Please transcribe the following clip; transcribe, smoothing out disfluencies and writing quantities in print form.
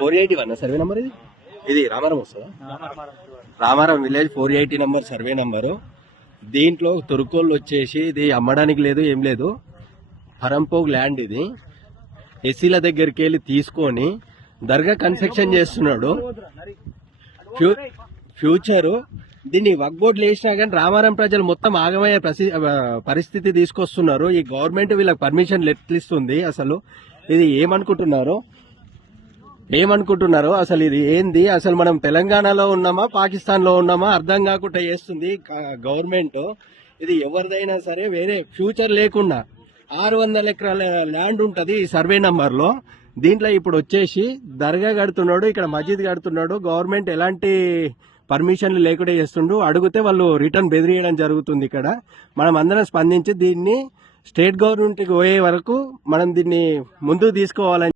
481 survey number ఇది రామారం వస్తుందా? Ramaram village 480 number survey number. దీంట్లో తురుకోళ్ళు వచ్చేసి ఇది అమ్మడానికి లేదు, ఏం లేదు. హరంపోగ్ ల్యాండ్ ఇది. ఎస్సీల దగ్గరికి వెళ్ళి తీసుకొని దర్గా కన్స్ట్రక్షన్ చేస్తున్నాడు. ఫ్యూచరు దీన్ని వక్ బోర్డులు వేసినా కానీ రామారం ప్రజలు మొత్తం ఆగమయ్యే పరిస్థితి తీసుకొస్తున్నారు. ఈ గవర్నమెంట్ వీళ్ళకి పర్మిషన్ ఎట్లిస్తుంది? అసలు ఇది ఏమనుకుంటున్నారు అసలు ఇది ఏంది? అసలు మనం తెలంగాణలో ఉన్నామా పాకిస్తాన్ లో ఉన్నామా అర్థం కాకుండా చేస్తుంది గవర్నమెంట్. ఇది ఎవరిదైనా సరే వేరే ఫ్యూచర్ లేకుండా 600 ఎకరాల ల్యాండ్ ఉంటది ఈ సర్వే నంబర్ లో. దీంట్లో ఇప్పుడు వచ్చేసి దర్గా కడుతున్నాడు, ఇక్కడ మస్జిద్ కడుతున్నాడు. గవర్నమెంట్ ఎలాంటి పర్మిషన్లు లేకుండా చేస్తుండు. అడిగితే వాళ్ళు రిటర్న్ బెదిరియడం జరుగుతుంది. ఇక్కడ మనం అందరం స్పందించి దీన్ని స్టేట్ గవర్నమెంట్కి పోయే వరకు మనం దీన్ని ముందుకు తీసుకోవాలని